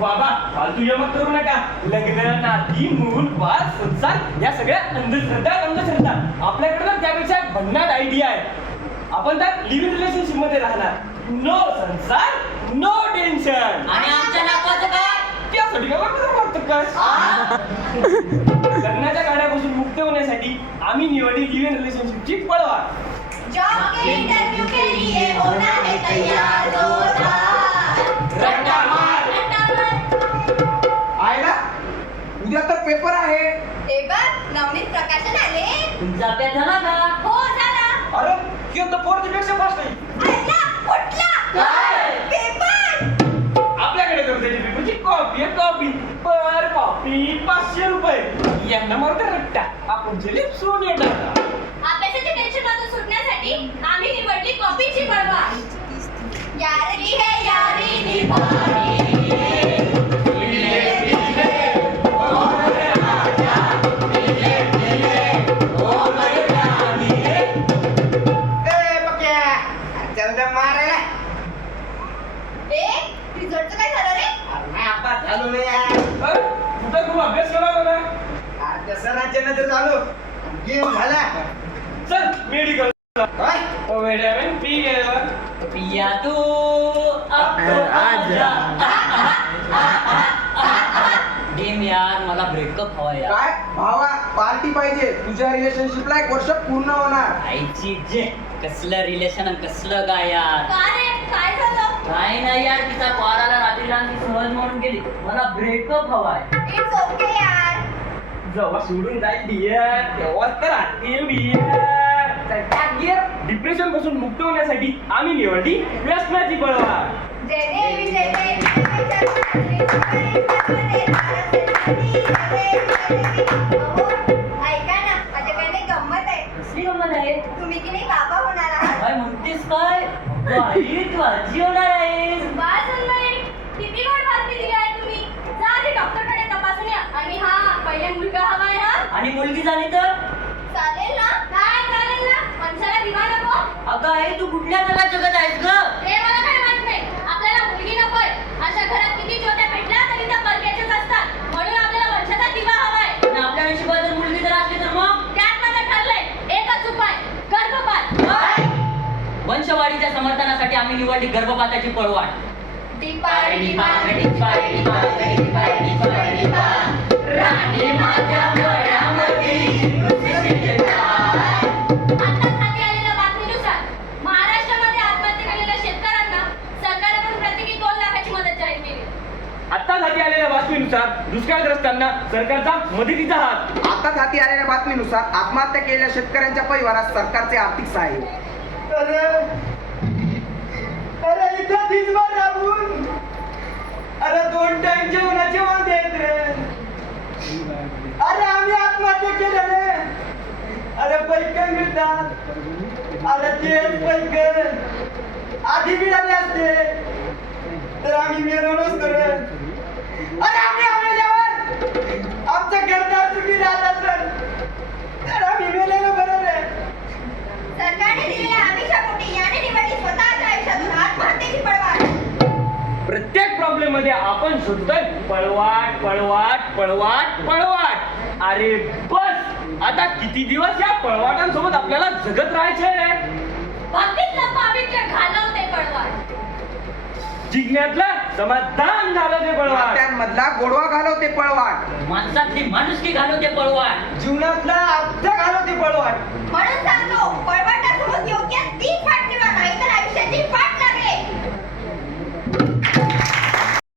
बाबा फालतू यमक करू नका. लग्न नाती मूल वाद संसार या सगळ्या अंधश्रद्धा आपल्याकडे तर त्यापेक्षा भन्नाट आयडिया आहे. आपण तर लिव्हिंग रिलेशनशिप मध्ये राहणार. नो संसार नो टेन्शन. आणि आमच्या नाकाचं काय? त्यासाठी काय लग्नाच्या गाड्यापासून मुक्त होण्यासाठी आम्ही निवडली लिव्हिंग रिलेशनशिपची पळवाट. जॉब के इंटरव्यू के लिए होना है तैयार जोरदार. रट्टा मार. आयला उद्या तर पेपर आहे. पेपर नवनीत प्रकाशन आले. तुमचा अभ्यास झाला का? हो झाला. अरे किंवा पोरतीपेक्षा फास्ट आहे. आयला कुठला? काय? पेपर. आपल्याकडे तर त्याची पेपरची कॉपी आहे. कॉपी पर कॉपी 500 रुपये. यांना मारते रट्टा. आपण जेली सोन येणार. अभ्यासाच्या टेन्शन मधून सुटण्यासाठी आम्ही निवडली कॉपीची पळवाट. यारी है यारी निभानी. रिझल्टचं काय झालं रे? अरे कुठं खूप अभ्यास केला होता. गेम झाला. चल मेडिकल. काय विटामिन पी गेलं. पिया तू अब तो आजा. डेम यार मला ब्रेकअप हवा यार. काय भावा पार्टी पाहिजे. तुझ्या रिलेशनशिपला 1 वर्ष पूर्ण होणार. आईची जे कसलं रिलेशन आणि कसलं काय यार. का रे? काय झालं? काय नाही यार तिचा कॉल आला रात्रीला आणि ती सहज म्हणून गेली. मला ब्रेकअप हवाय. इट्स ओके यार. जेव्हा सोडून जाईल डिअर तेव्हा तर राहतील डिअर. डिप्रेशन पासून मुक्त होण्यासाठी आम्ही निवडली व्यसनाची पळवाट. जय देवी जय देवी ऐका ना माझ्याकडे गंमत आहे. कसली गंमत आहे? तुम्ही की नाही बाबा होणार आहात. काय म्हणतेस काय? बाई तू आजी होणार आहेस. बा सन्मयी, किती गोड बातमी दिली आहे तुम्ही. जा आधी डॉक्टरकडे तपासून या. आणि हा पहिले मुलगा हवाय हा. आणि मुलगी झाली तर? चालेल ना? काय चालेल ना? माणसाला दिवा नको. अगं आहे तू कुठल्या जगात आहेस ग? हे मला काय माहित नाही. आपल्याला मुलगी नकोय. अशा घरात किती ज्योत्या भेटल्या तरी त्या परक्याच्याच असतात. म्हणून आपल्याला वंशाचा दिवा हवाय. आणि आपल्या नशिबात जर मुलगी जर असली तर मग? त्यात माझं ठरलंय एकच उपाय, गर्भपात. वंशवाढीच्या समर्थनासाठी आम्ही निवडली गर्भपाताची पळवाट. डिपाय डिपाय डिपाय डिपाय डिपाय डिपाय डिपाय राणी माझ्या गळ्यामध्ये आता हाती आलेल्या बातमीनुसार महाराष्ट्रामध्ये आत्महत्या केलेल्या शेतकऱ्यांना सरकारकडून प्रत्येकी 2 लाखाची मदत जाहीर केली. आत्ताच हाती आलेल्या बातमीनुसार दुष्काळग्रस्तांना सरकारचा मदतीचा हात. आताच हाती आलेल्या बातमीनुसार आत्महत्या केलेल्या शेतकऱ्यांच्या परिवारास सरकारचे आर्थिक सहाय्य. अरे इथं दिसभर राबून अरे 2 टाइम जेवणाचे वांदे आहेत रे. अरे आम्ही आत्महत्या केल्या रे. अरे पैकन मिळतात. अरे तेच पैकन आधी मिळाले असते तर आम्ही मेलो नसतो रे. अरे आम्ही आमेल्यावर आमचं घरदार चुकी राहत असेल तर आम्ही मेलेलं बरं रे. सरकारने दिलेल्या आमिषापोटी याने निवडली स्वतःच्या आयुष्यातून आत्महत्येची पळवाट. प्रत्येक प्रॉब्लेम मध्ये आपण शोधतोय पळवाट पळवाट पळवाट पळवाट. अरे बस आता किती दिवस या पळवाटांसोबत आपल्याला जगत राहायचंय. भक्तीतलं पावित्र्य घालवते पळवाट. जिज्ञातलं समाधान झालं ते पळवाट. नात्यांमधला गोडवा घालवते पळवाट. माणसातली माणुसकी घालवते पळवाट. जीवनातला अर्थ घालवते पळवाट.